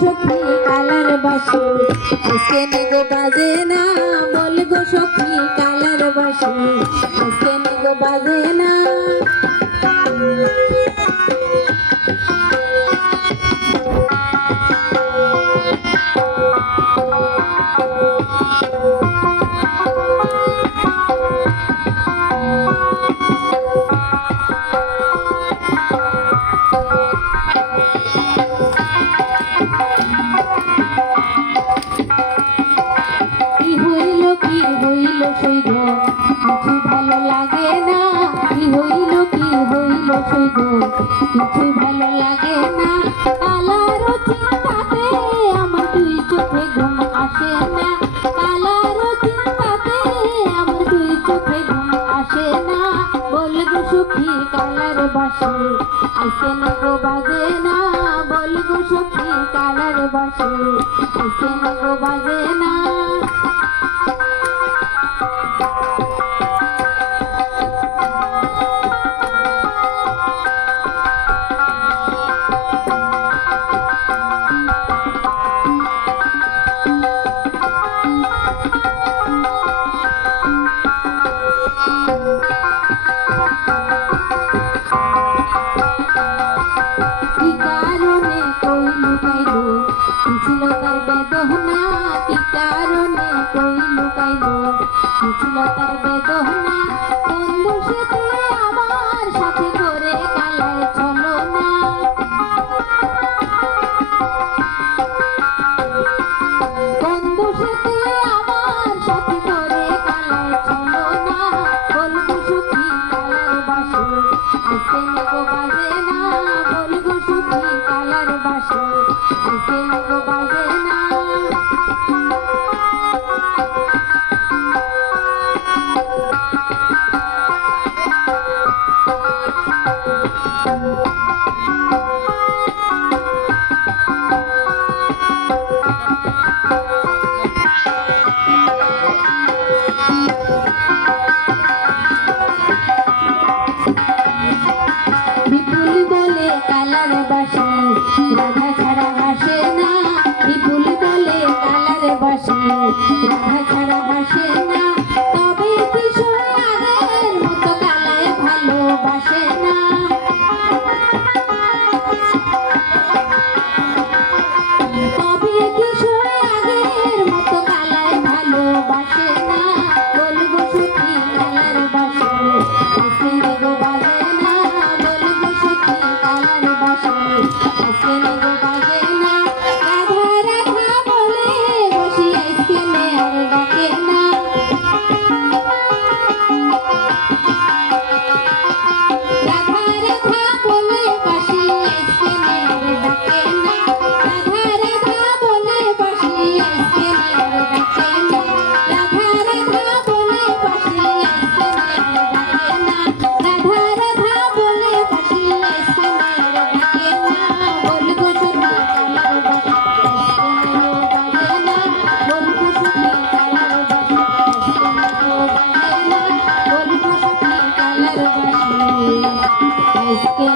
সখী কালার বাসি আজকে নেগো বাজে না, বল গো সখী কালার বাসি আজকে নেগো বাজে না। কিছু ভালো লাগে না, কি হইল কিছু ভালো লাগে না। কালার চিন্তাতে আমার দুই চোখে ঘুম আসে না, কালার চিন্তাতে আমার দুই চোখে ঘুম আসে না। বল গো সখী কালার বাসি আজকে নেগো বাজে না, বল গো সখী কালার বাসি আজকে নেগো বাজে না। ছিল তার বেদনা, কি কারণে কই লুকাইল ছিল তার বেদনা। বন্ধু সাথে আমার সাথে করে কালায় চলো না, বন্ধু সাথে আমার সাথে করে কালায় চলো না। বলবো সখী কালার বাসি আজকে নেগো বাজে না, বলবো সখী কালার বাসি আজকে নেগো বাজে না। বিপুল বলে কালার বাসি রাধা ছাড়া হাসে না, বিপুল বলে কালার বাসি রাধা ছাড়া হাসে না। তবে কিশোর আগের মতো কালায় ভালোবাসে না, তবে কিশোর আগের মতো কালায় ভালোবাসে না। বলবো সখী কালার বাসি আজকে নেগো বাজে না, বলবো সখী কালার বাসি আজকে নেগো বাজে না। রাধা রাধা বলে বসি আজকে আর ডাকে না, রাধা রাধা বলে বসি আজকে আর ডাকে না, রাধা রাধা বলে বসি আজকে আর ডাকে না, রাধা রাধা বলে বসি আজকে আর ডাকে না, রাধা রাধা বলে বসি আজকে আর ডাকে না। বলবো সখী কালার বাসি আজকে নেগো বাজে না, বলবো সখী কালার বাসি আজকে নেগো বাজে না, বলবো সখী কালার বাসি আজকে